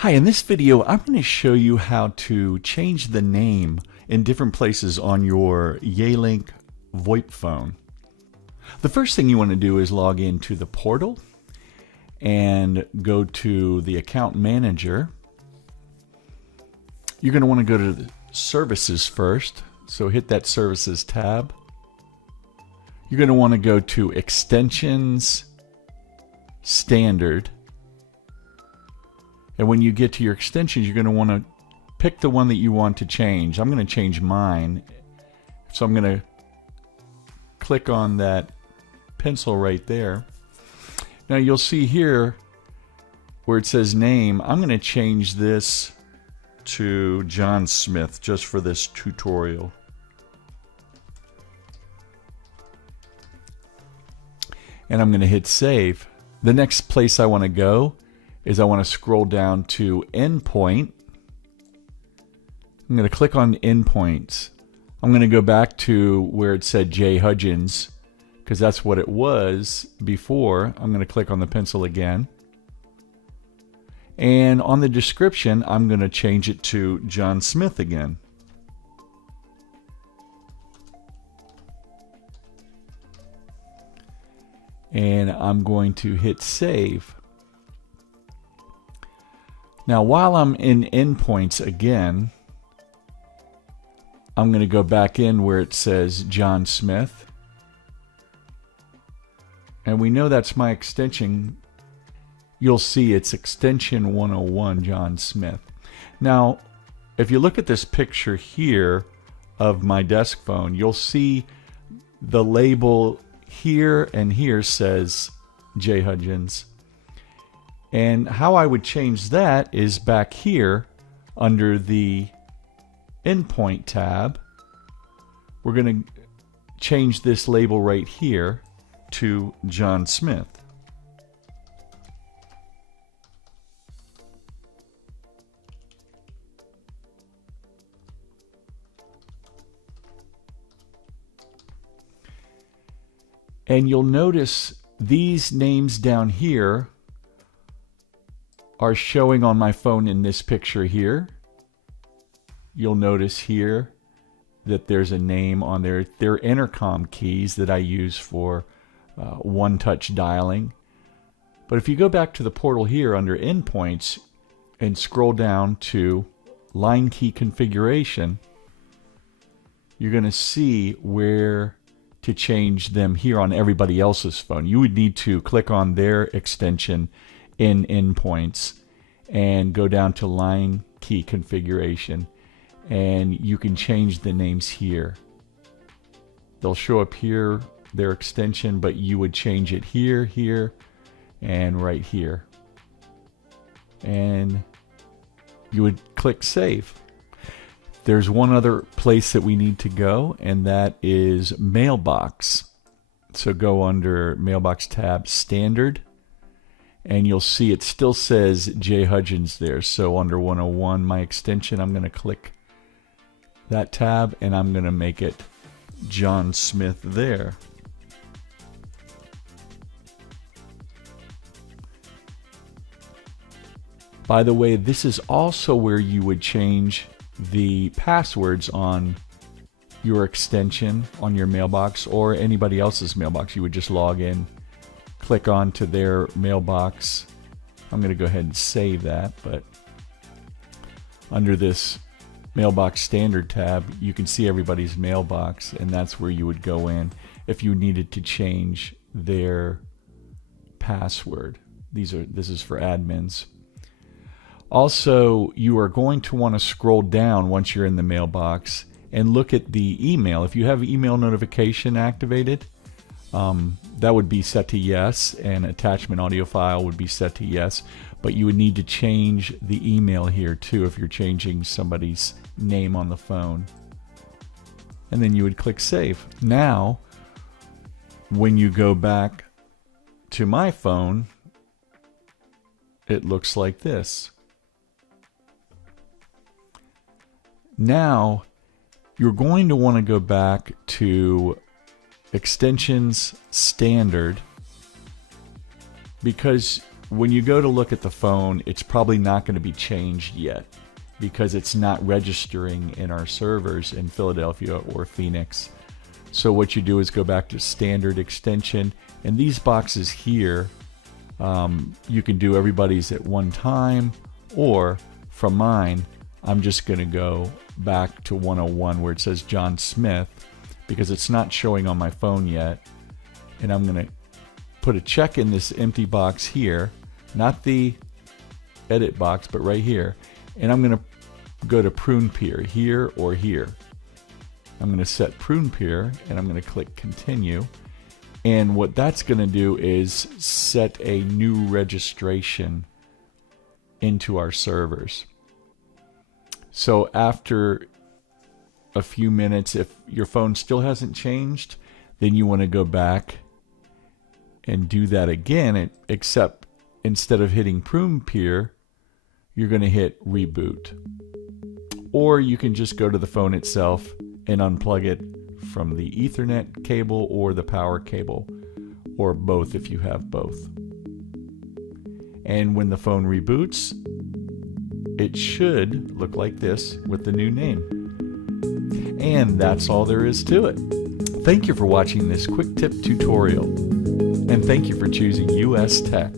Hi, in this video I'm going to show you how to change the name in different places on your Yealink Voip phone. The first thing you want to do is log into the portal and go to the account manager. You're going to want to go to the services first, so hit that services tab. You're going to want to go to extensions, standard. And when you get to your extensions, you're going to want to pick the one that you want to change. I'm going to change mine. So I'm going to click on that pencil right there. Now you'll see here where it says name, I'm going to change this to John Smith just for this tutorial. And I'm going to hit save. The next place I want to go is I want to scroll down to Endpoint. I'm going to click on Endpoints. I'm going to go back to where it said J. Hudgens because that's what it was before. I'm going to click on the pencil again. And on the description, I'm going to change it to John Smith again. And I'm going to hit save. Now while I'm in endpoints again, I'm going to go back in where it says John Smith. And we know that's my extension. You'll see it's extension 101 John Smith. Now if you look at this picture here of my desk phone, you'll see the label here and here says J. Hudgens. And how I would change that is back here under the Endpoint tab. We're going to change this label right here to John Smith. And you'll notice these names down here are showing on my phone in this picture here. You'll notice here that there's a name on there. They're intercom keys that I use for one-touch dialing. But if you go back to the portal here under Endpoints and scroll down to Line Key Configuration, you're going to see where to change them here on everybody else's phone. You would need to click on their extension in Endpoints and go down to Line Key Configuration, and you can change the names here. They'll show up here, their extension, but you would change it here, here, and right here. And you would click Save. There's one other place that we need to go, and that is Mailbox. So go under Mailbox tab, Standard, and you'll see it still says J. Hudgens there. So under 101, my extension, I'm going to click that tab, and I'm going to make it John Smith there. By the way, this is also where you would change the passwords on your extension on your mailbox or anybody else's mailbox. You would just log in, click on to their mailbox. I'm going to go ahead and save that, but under this Mailbox Standard tab, you can see everybody's mailbox, and that's where you would go in if you needed to change their password. This is for admins. Also, you are going to want to scroll down once you're in the mailbox and look at the email. If you have email notification activated, that would be set to yes, and attachment audio file would be set to yes, but you would need to change the email here too if you're changing somebody's name on the phone. And then you would click Save. Now, when you go back to my phone, it looks like this. Now, you're going to want to go back to Extensions Standard, because when you go to look at the phone, it's probably not going to be changed yet because it's not registering in our servers in Philadelphia or Phoenix. So what you do is go back to standard extension, and these boxes here, you can do everybody's at one time, or from mine, I'm just going to go back to 101 where it says John Smith because it's not showing on my phone yet. And I'm going to put a check in this empty box here, not the edit box, but right here. And I'm going to go to prune peer here or here. I'm going to set prune peer and I'm going to click continue. And what that's going to do is set a new registration into our servers. So after a few minutes, if your phone still hasn't changed, then you want to go back and do that again, except instead of hitting prune peer, you're going to hit reboot. Or you can just go to the phone itself and unplug it from the Ethernet cable or the power cable, or both if you have both. And when the phone reboots, it should look like this with the new name. And that's all there is to it. Thank you for watching this quick tip tutorial, and thank you for choosing US Tech.